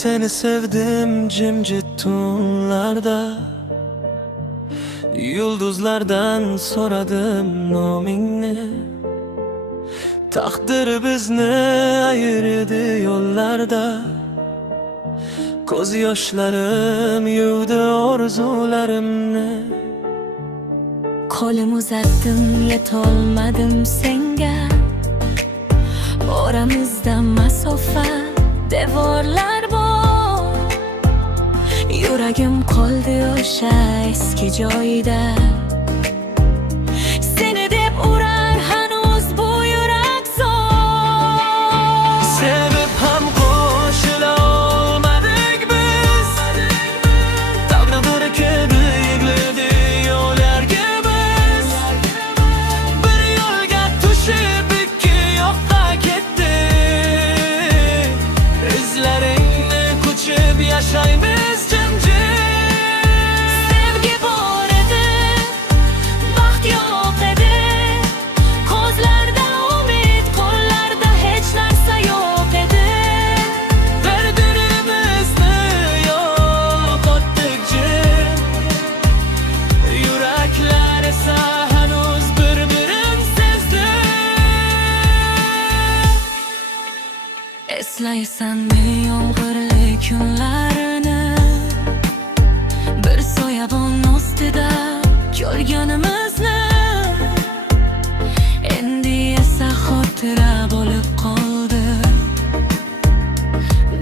Seni sevdim cimcit tunlarda, yulduzlardan soradım nomingni. Taqdir bizni ayirdi yollarda, ko'z yoshlarim yuvdi orzularimni. Qo'lim uzatdim, yetolmadim senga. Oramizda masofa, devorlar bor. Yuragim qoldi o'sha eski joyda. Seni deb urar hanuz bu yurak zo'r. Sevib ham qo'shila olmadik biz, taqdir kebigli yo'llarga biz. Bir yo'lga tushib ikki yoqqa ketdik. Izlaringni ko'chib yashaymiz jimjit. Sevgi bor edi, baxt yo'q edi. Ko'zlarda umid, qo'llarda hech narsa yo'q edi. Bir-birimizni yo'qotdik jim, yuraklar esa hanuz bir-birini sezdi. Eslaysanmi yomg'irli kunlarini, bir soyabon ostida ko'rganimizni. Endi esa xotira bo'lib qoldi,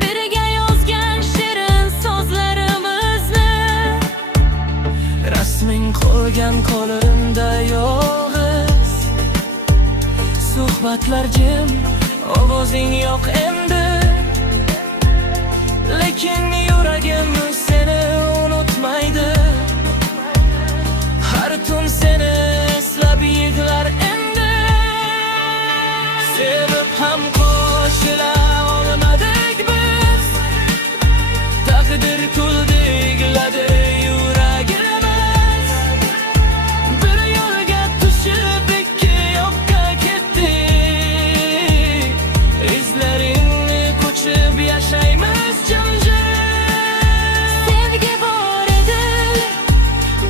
birga yozgan shirin so'zlarimizni. Rasming qolgan qo'limda yolg'iz, suhbatlar jim, ovozing yo'q endi. Lekin yuragim seni unutmaydi, har tun seni eslab yig'lar endi. Sevib ham qo'shila olmadik biz, taqdir kuldigladi yuragimiz. Bir yo'lga tushib ikki yoqqa ketdik. Izlaringni ko'chib yashaymiz jimjit. Sevgi bor edi,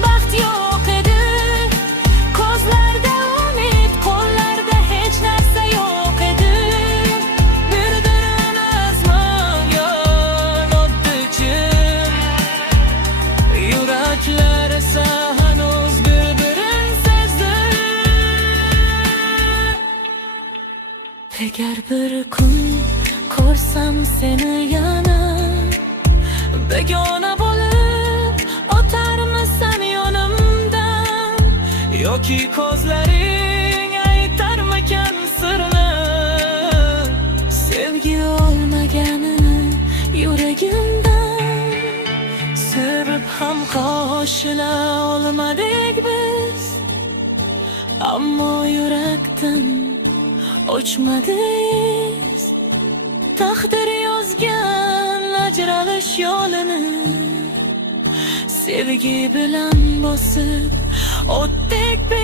baxt yo'q edi. Ko'zlarda umid, qo'llarda hech narsa yo'q edi. Bir-birimizni yo'qotdik jim, yuraklar esa hanuz bir-birini sezdi. Agar bir kun ko'rsam seni yana, begona bo'lib o'tarmisan yonimdan. Yoki ko'zlaring aytarmikan sirni, Sevgi olmaganini yuragimdan. sevib ham qo'shila olmadik biz, Ammo yurakdan o'chmadiz. Taqdir yozgan ajralish yo'lini, sevgi bilan bosib o'tdik biz.